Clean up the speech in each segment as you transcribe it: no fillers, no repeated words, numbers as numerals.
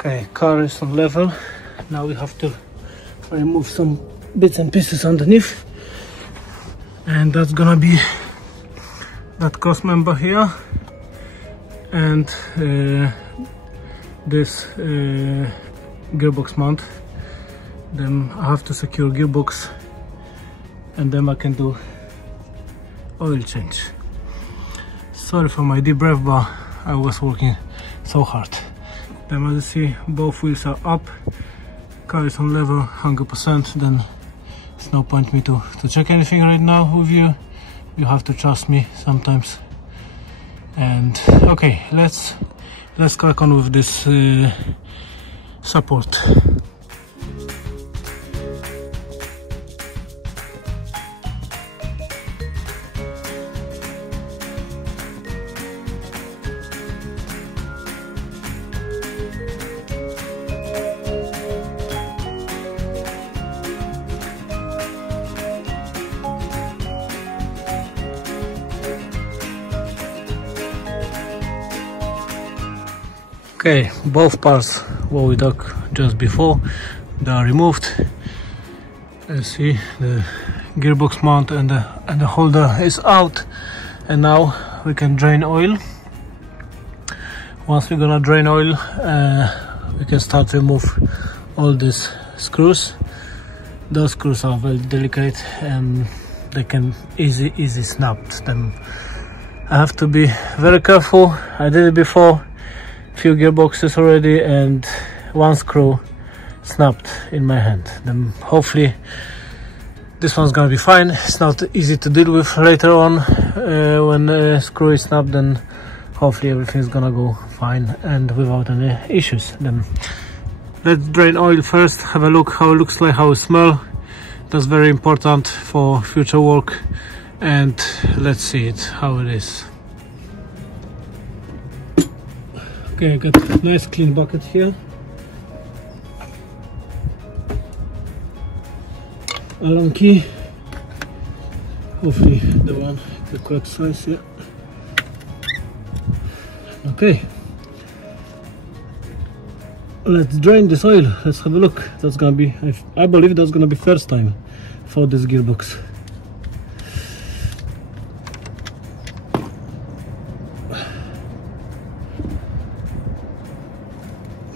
Okay, car is on level. Now we have to remove some bits and pieces underneath, and that's gonna be that cross member here and this gearbox mount. Then I have to secure gearbox, and then I can do oil change. Sorry for my deep breath, but I was working so hard. Then as you see, both wheels are up, car is on level 100%. Then it's no point me to check anything right now with you. You have to trust me sometimes. And okay, let's crack on with this support. Okay, both parts what we dug just before, they are removed. You see the gearbox mount and the holder is out, and now we can drain oil. Once we're gonna drain oil, we can start to remove all these screws. Those screws are very delicate and they can easy snap them. I have to be very careful. I did it before, few gearboxes already, and one screw snapped in my hand. Then hopefully this one's gonna be fine. It's not easy to deal with later on when a screw is snapped. Then hopefully everything's gonna go fine and without any issues. Then let's drain oil first, have a look how it looks like, how it smells. That's very important for future work, and let's see it how it is. Okay, I got a nice clean bucket here. Allen key. Hopefully the one, the correct size here. Okay. Let's drain this oil. Let's have a look. That's gonna be, I believe that's gonna be first time for this gearbox.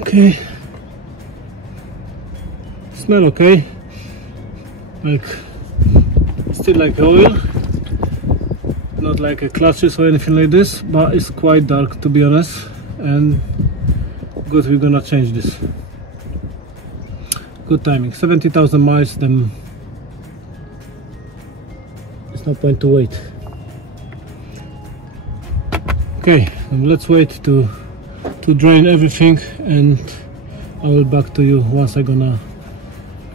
Okay, smell okay, like still like oil, not like a clutches or anything like this, but it's quite dark to be honest. And good, we're gonna change this. Good timing, 70,000 miles, then it's no point to wait. Okay, let's wait to drain everything, and I will back to you once I'm gonna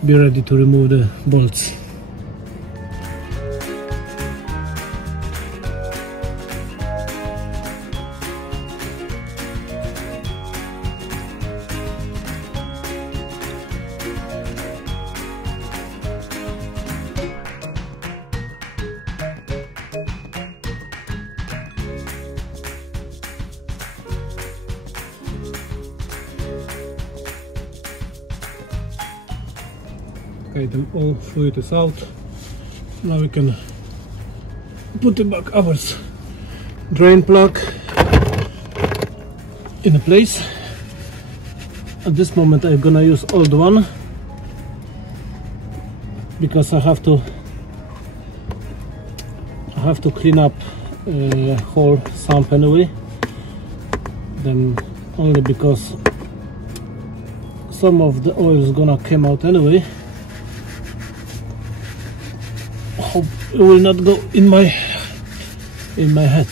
be ready to remove the bolts. Okay, then all fluid is out. Now we can put the back our drain plug in place. At this moment I'm gonna use old one because I have to clean up whole sump anyway. Then only because some of the oil is gonna come out anyway. Hope it will not go in my head.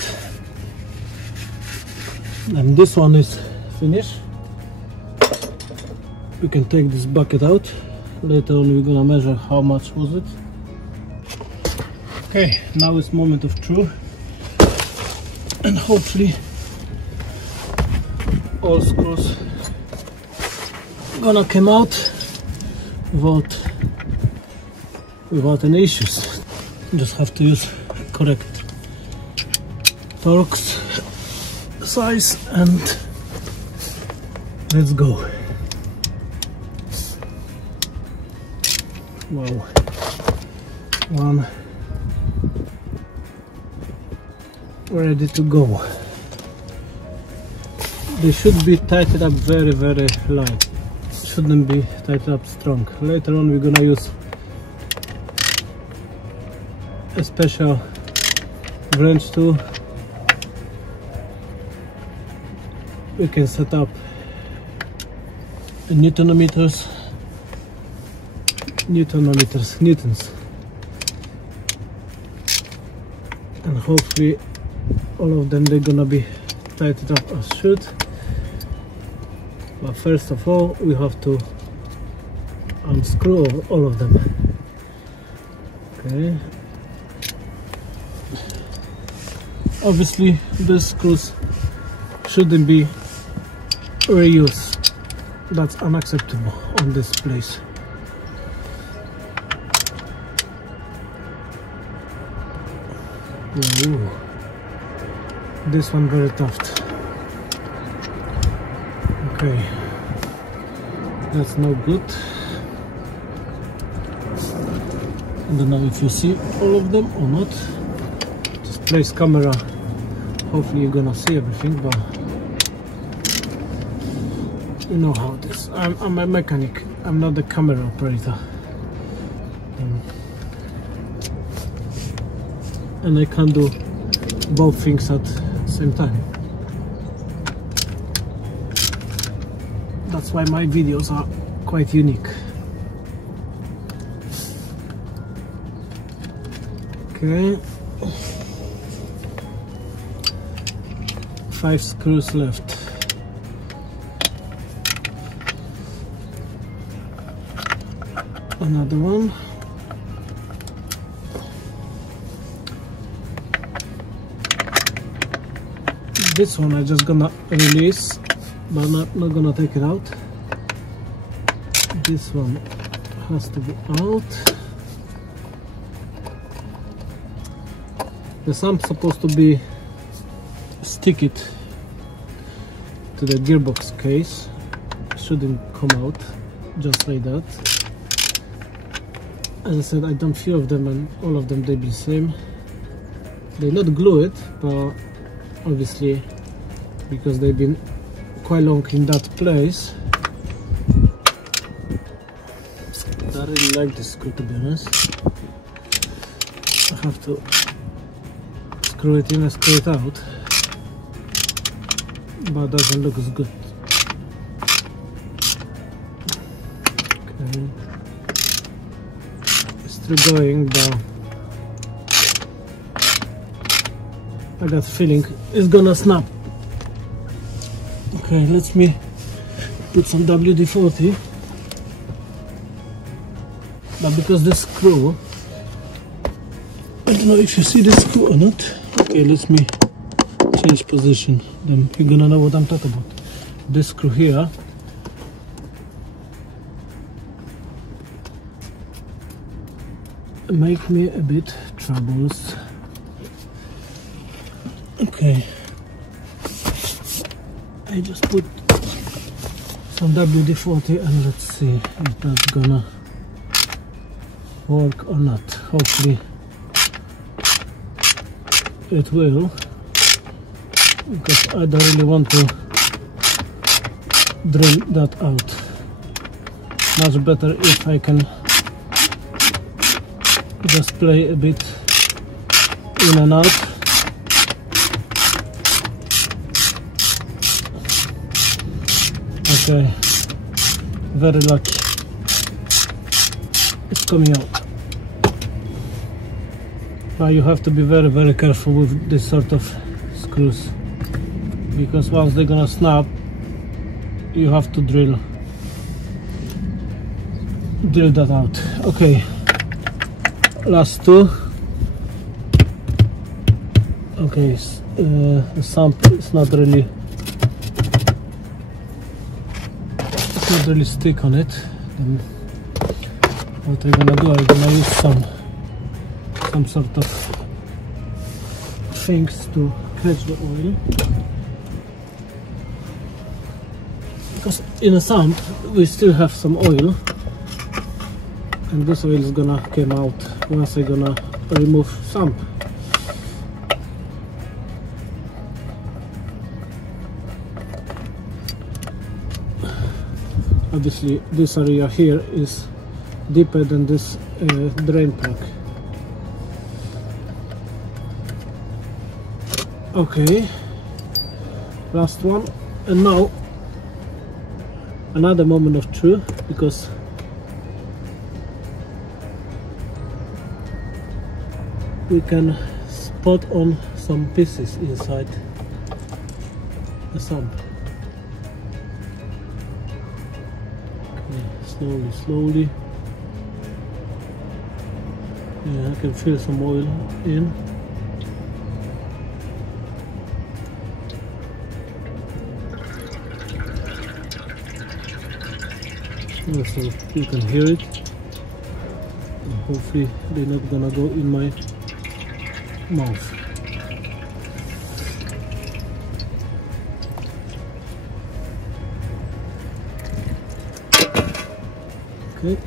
And this one is finished. We can take this bucket out. Later on we're gonna measure how much was it. Okay, now it's moment of truth, and hopefully all screws gonna come out without any issues. Just have to use correct torques, size, and let's go. Wow, one ready to go. They should be tightened up very light, shouldn't be tightened up strong. Later on we're gonna use a special wrench tool. We can set up newtons, and hopefully all of them they're gonna be tightened up as should. But first of all we have to unscrew all of them. Okay. Obviously these screws shouldn't be reused. That's unacceptable on this place. Ooh. This one very tough. Okay, that's no good. I don't know if you see all of them or not. Just place camera. Hopefully you're gonna see everything, but you know how it is. I'm a mechanic. I'm not the camera operator. And I can't do both things at the same time. That's why my videos are quite unique. Okay. 5 screws left. Another one. This one I'm just gonna release, but not gonna take it out. This one has to be out. The sump supposed to be stick it to the gearbox case. Shouldn't come out just like that. As I said, I done few of them and all of them they be same. They not glue it, but obviously because they've been quite long in that place. I really like this screw, to be honest. I have to screw it in and screw it out, but it doesn't look as good. Okay, it's still going, but I got a feeling it's gonna snap. Okay, let me put some WD-40. But because this screw, I don't know if you see this screw or not. Okay, let me change position, then you're gonna know what I'm talking about. This screw here make me a bit troubles. Okay, I just put some WD-40 and let's see if that's gonna work or not. Hopefully it will, because I don't really want to drill that out. Much better if I can just play a bit in and out. Okay, very lucky. It's coming out. But you have to be very careful with this sort of screws, because once they're gonna snap, you have to drill that out. Okay, last two. Okay, the sump is not really stick on it. Then what I'm gonna do, I'm gonna use some sort of things to catch the oil, because in a sump we still have some oil, and this oil is gonna come out once I'm gonna remove some. Obviously this area here is deeper than this drain plug. Okay, last one, and now another moment of truth, because we can spot on some pieces inside the sump. Okay, slowly. Yeah, I can feel some oil in. So you can hear it, and hopefully they're not gonna go in my mouth. Okay.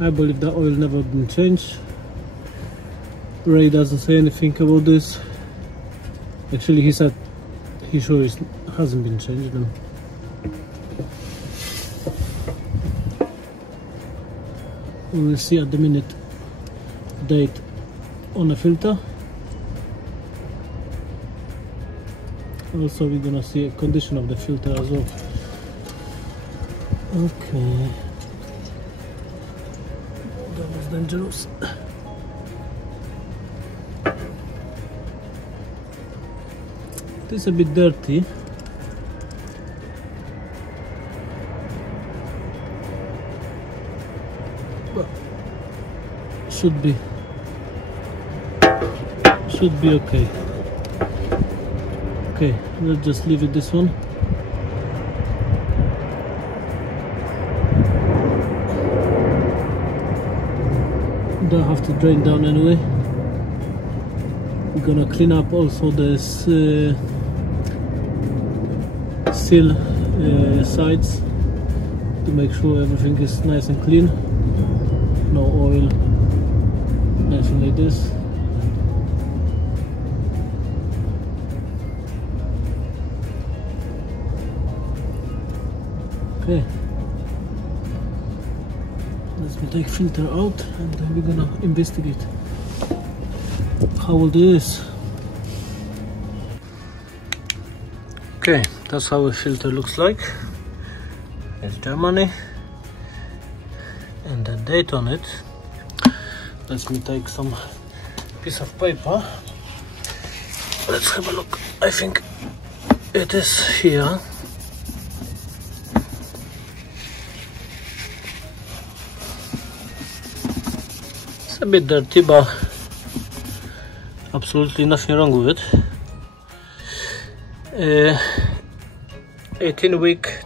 I believe that oil never been changed. Ray doesn't say anything about this. Actually, he said he sure it hasn't been changed. Then we will see at the minute date on the filter. Also, we're gonna see a condition of the filter as well. Okay. That was dangerous. It is a bit dirty. But should be okay. Okay, let's just leave it this one. Don't have to drain down anyway. We're gonna clean up also this seal sides to make sure everything is nice and clean. No oil, nothing like this. Okay. Let's take filter out and then we're gonna investigate how old it is. Okay, that's how a filter looks like. It's Germany and the date on it. Let me take some piece of paper. Let's have a look. I think it is here. A bit dirty, but absolutely nothing wrong with it. 18 week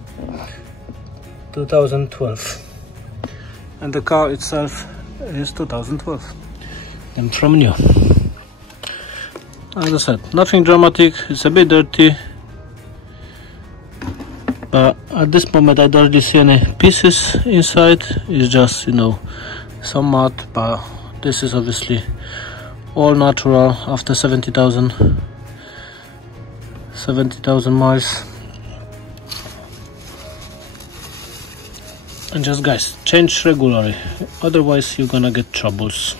2012, and the car itself is 2012 and from new. As I said, nothing dramatic. It's a bit dirty, but at this moment I don't really see any pieces inside. It's just, you know, some mud, but this is obviously all natural after 70,000 miles. And just, guys, change regularly, otherwise you're gonna get troubles.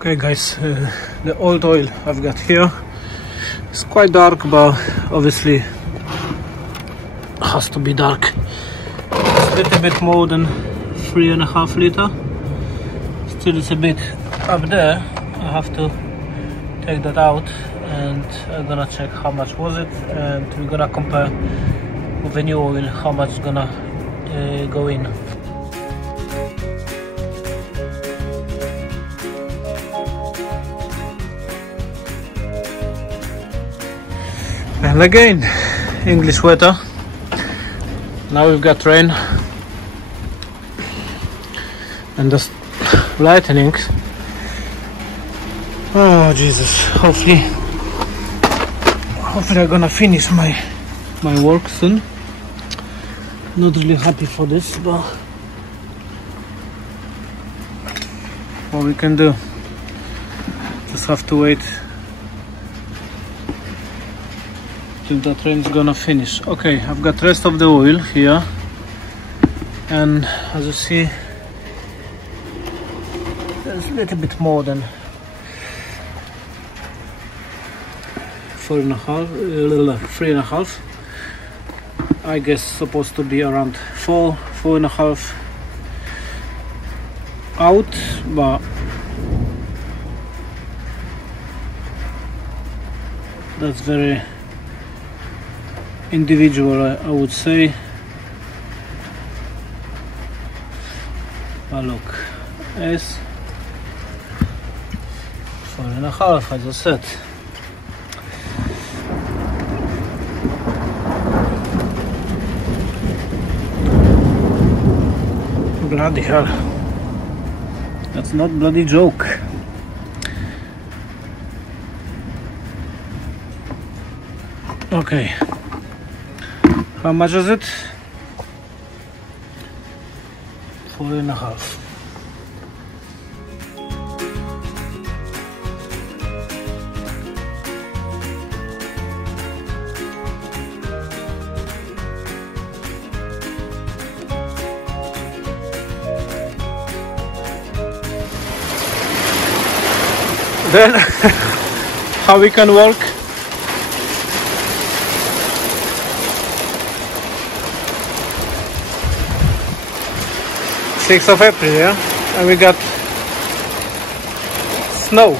Okay guys, the old oil I've got here. It's quite dark, but obviously has to be dark. It's a little bit more than 3.5 liter. Still it's a bit up there. I have to take that out and I'm gonna check how much was it, and we're gonna compare with the new oil how much is gonna go in. And again, English weather. Now we've got rain and the lightning. Oh Jesus! Hopefully I'm gonna finish my work soon. Not really happy for this, but what we can do? Just have to wait till the train's gonna finish. Okay, I've got rest of the oil here, and as you see, there's a little bit more than 3.5. I guess supposed to be around 4.5 out, but that's very individual, I would say. But look, it's 4.5, as I said. Bloody hell, that's not bloody joke. Okay, how much is it? 4.5. Then how we can work? Sixth of April, yeah, and we got snow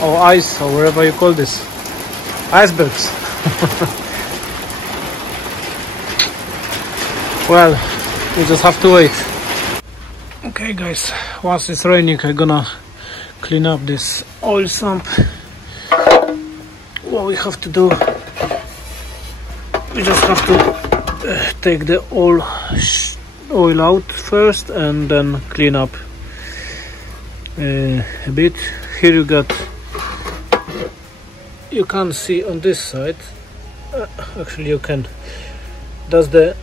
or ice or whatever you call this, icebergs. Well, we just have to wait. Okay guys, once it's raining, I'm gonna clean up this oil sump. What we have to do, we just have to take the oil out first and then clean up a bit. Here you can't see on this side, actually you can. That's the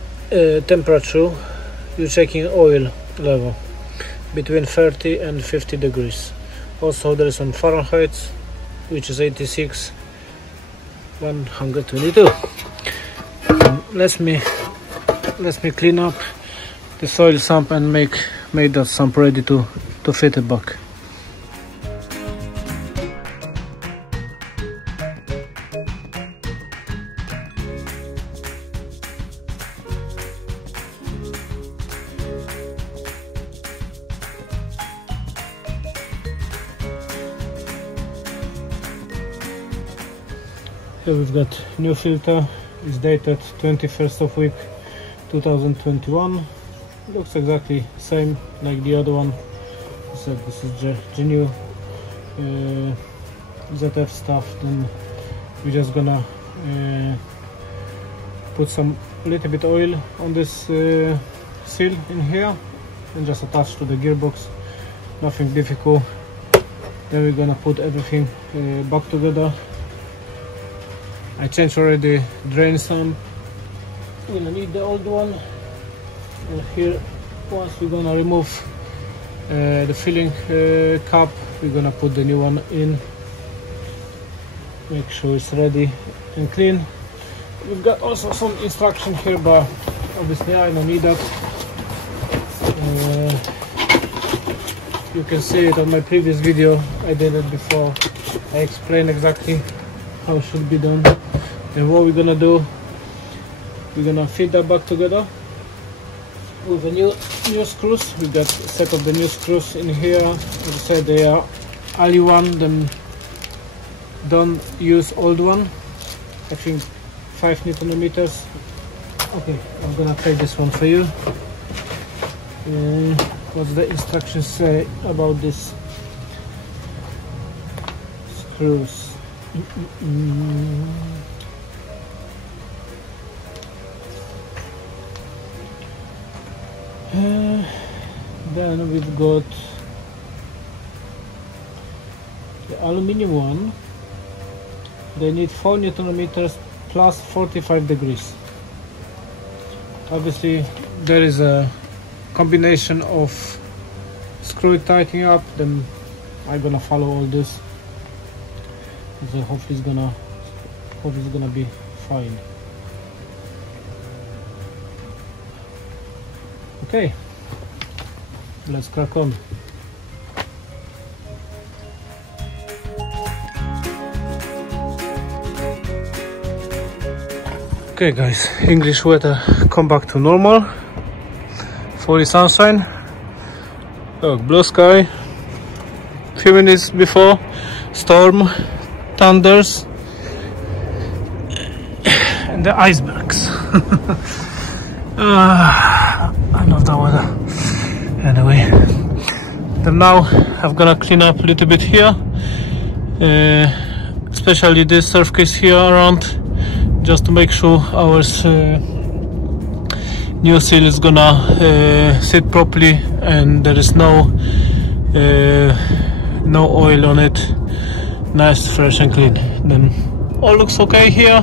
temperature. You're checking oil level between 30 and 50 degrees. Also there is on Fahrenheit, which is 86, 122. Let me clean up the oil sump and make that sump ready to fit it back. Here we've got new filter. It's dated 21st of week 2021. Looks exactly same like the other one. So this is the new ZF stuff. Then we're just gonna put some little bit oil on this seal in here and just attach to the gearbox. Nothing difficult. Then we're gonna put everything back together. I changed already drain sump. We're gonna need the old one. And here, once we're gonna remove the filling cap, we're gonna put the new one in. Make sure it's ready and clean. We've got also some instruction here, but obviously I don't need that. You can see it on my previous video. I did it before. I explained exactly how it should be done. And what we're gonna do, we're gonna fit that back together with the new screws. We got a set of the new screws in here. As I said, they are Ali one. Then don't use old one. I think 5 Nm. Okay, I'm gonna take this one for you. What's the instructions say about this screws? Then we've got the aluminium one. They need 4 Newton meters plus 45 degrees. Obviously there is a combination of screw tightening up, then I'm gonna follow all this, so hopefully it's gonna be fine. Okay, let's crack on. Okay guys, English weather come back to normal. Fully sunshine. Look, blue sky. Few minutes before, storm, thunders, and the icebergs. I love that weather. Anyway, then now I'm gonna clean up a little bit here, especially this surface here around, just to make sure our new seal is gonna sit properly and there is no oil on it. Nice, fresh and clean. Then all looks okay here.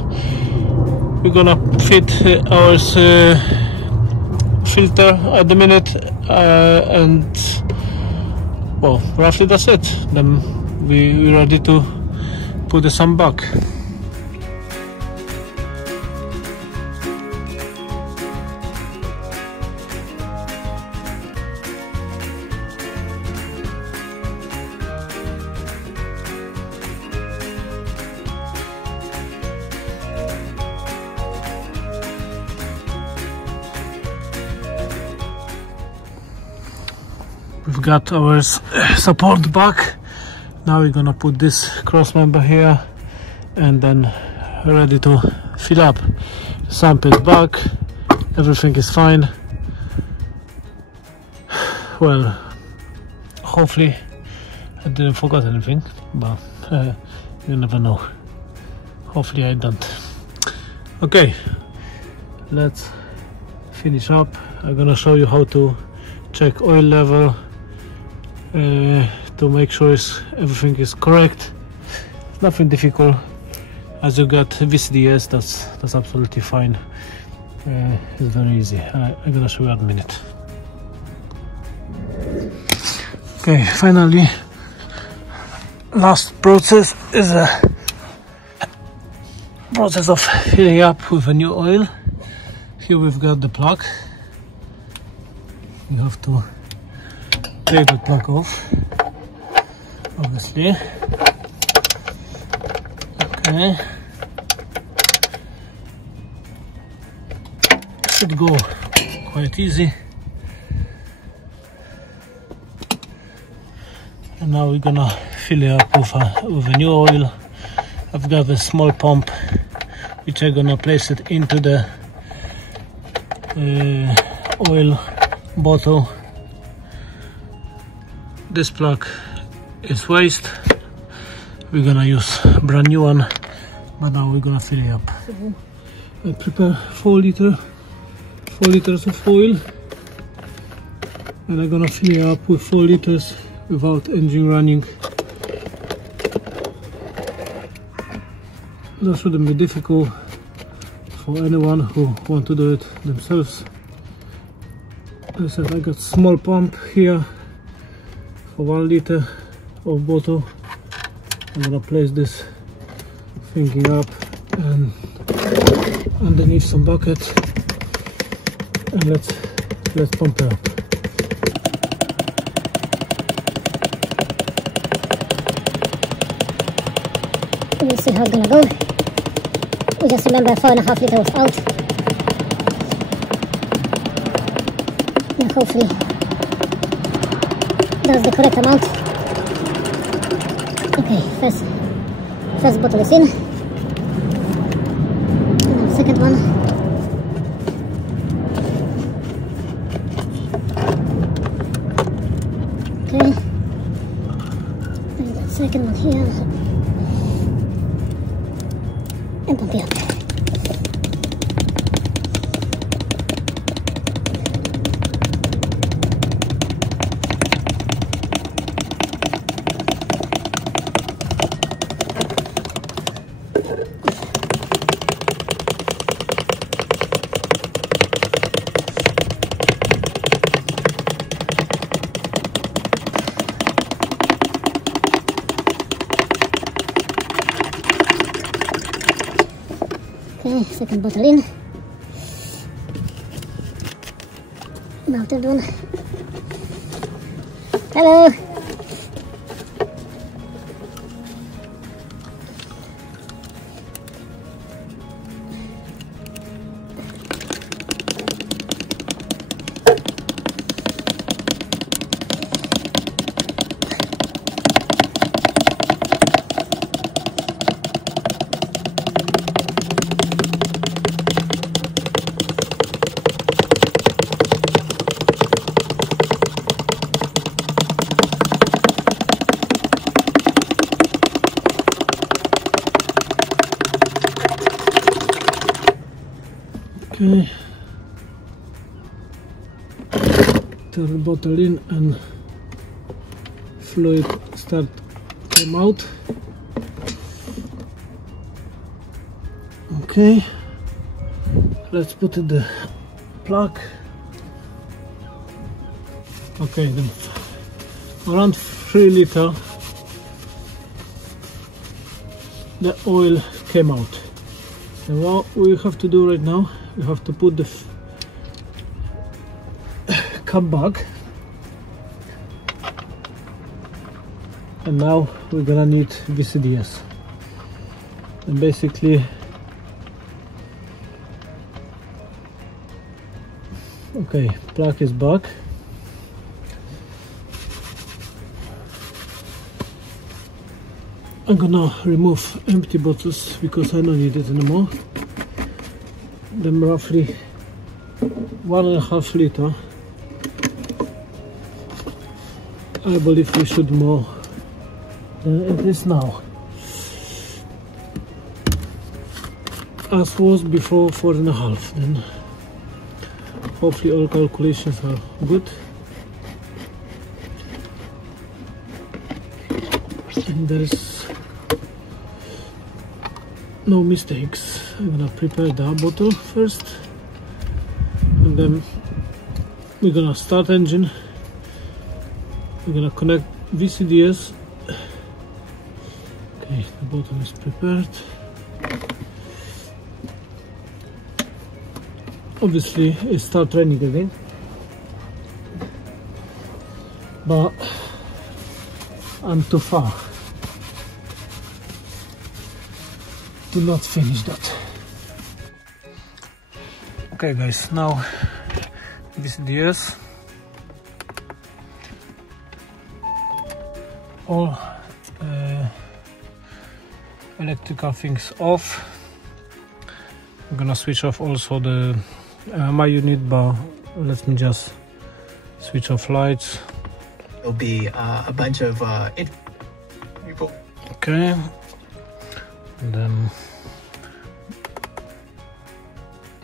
We're gonna fit our filter at the minute, and well, roughly that's it. Then we're ready to put the sum back. We've got our support back. Now we're gonna put this cross member here and then ready to fill up. Sump is back, everything is fine. Well, hopefully I didn't forget anything, but you never know. Hopefully I don't. Okay, let's finish up. I'm gonna show you how to check oil level, to make sure everything is correct. Nothing difficult. As you got VCDS, that's absolutely fine. It's very easy. I'm gonna show you in a minute. Okay, finally, last process is a process of filling up with a new oil. Here we've got the plug. You have to take the plug off, obviously. Okay, should go quite easy. And now we're gonna fill it up with a new oil. I've got a small pump which I'm gonna place it into the oil bottle. This plug is waste. We're gonna use a brand new one, but now we're gonna fill it up. I prepare 4 liters of oil, and I'm gonna fill it up with 4 liters without engine running. That shouldn't be difficult for anyone who want to do it themselves. As I said, I got small pump here for 1 liter of bottle. I'm gonna place this thinking up and underneath some bucket, and let's pump it up. We'll see how it's gonna go. We just remember 4.5 liters was out. And hopefully that's the correct amount. Okay, first bottle is in. And now second one. Okay. And the second one here. And pump it up. Okay, second bottle in. Now third one. Hello. Okay, third bottle in and fluid start come out. Okay, let's put in the plug. Okay, then around 3 liters the oil came out. And what we have to do right now, we have to put the cap back, and now we're gonna need VCDs. And basically, okay, plug is back. I'm gonna remove empty bottles because I don't need it anymore. Then roughly 1.5 liters. I believe we should more than it is now. As was before 4.5. Then hopefully all calculations are good. And there's no mistakes. I'm gonna prepare the bottle first, and then we're gonna start engine. We're gonna connect VCDs. Okay, the bottle is prepared. Obviously it starts raining again, but I'm too far to not finish that. Okay guys, now VCDs, all electrical things off. I'm gonna switch off also the my unit, but let me just switch off lights. There'll be a bunch of people. Okay, and then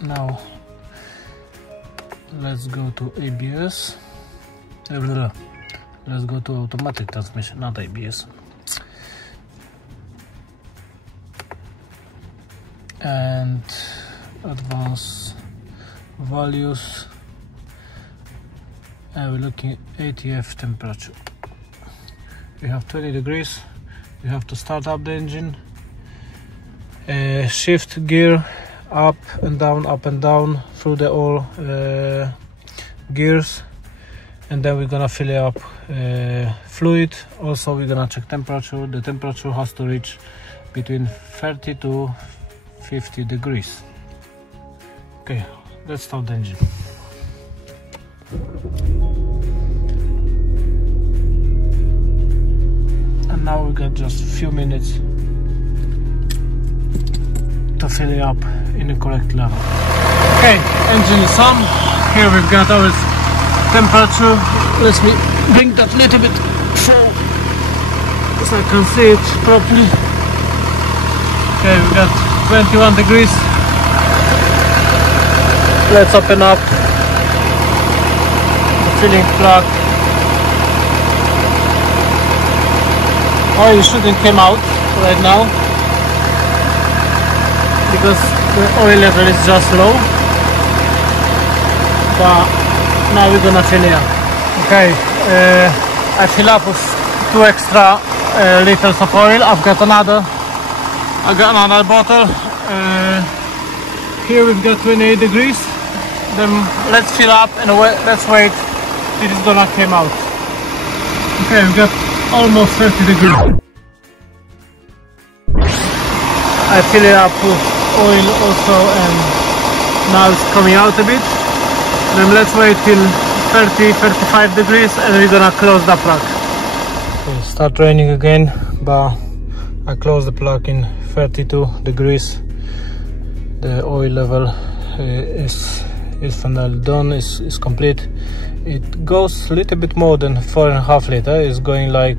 now let's go to ABS. Let's go to automatic transmission, not ABS. And advanced values, and we're looking at ATF temperature. We have 20 degrees. We have to start up the engine, shift gear up and down through the all gears, and then we're gonna fill it up fluid. Also we're gonna check temperature. The temperature has to reach between 30 to 50 degrees. Okay, let's start the engine. And now we got just a few minutes to fill it up in the correct level. Okay, engine is on. Here we've got our temperature. Let me bring that little bit forward so I can see it properly. Okay, we got 21 degrees. Let's open up the filling plug. Oil shouldn't come out right now because the oil level is just low, but now we're gonna fill it up. Okay, I fill up with 2 extra liters of oil. I got another bottle. Here we've got 28 degrees. Then let's fill up and let's wait till it's gonna come out. Okay, we've got almost 30 degrees. I fill it up with oil also, and now it's coming out a bit. Then let's wait till 30-35 degrees and we're gonna close the plug. It'll start raining again, but I close the plug in 32 degrees. The oil level is finally done, is complete. It goes a little bit more than 4.5 liter. It's going like,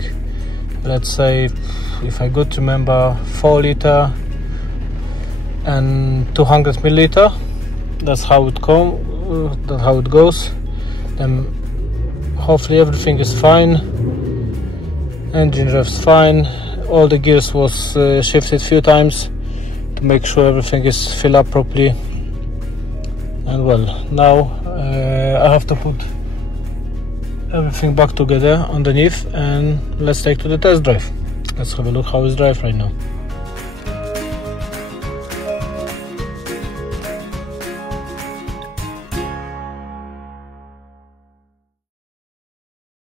let's say, if I could remember, 4 liter and 200 milliliter. That's how it goes. Then hopefully everything is fine. Engine revs fine. All the gears was shifted a few times to make sure everything is filled up properly. And well, now I have to put everything back together underneath, and let's take to the test drive. Let's have a look how it's drive right now.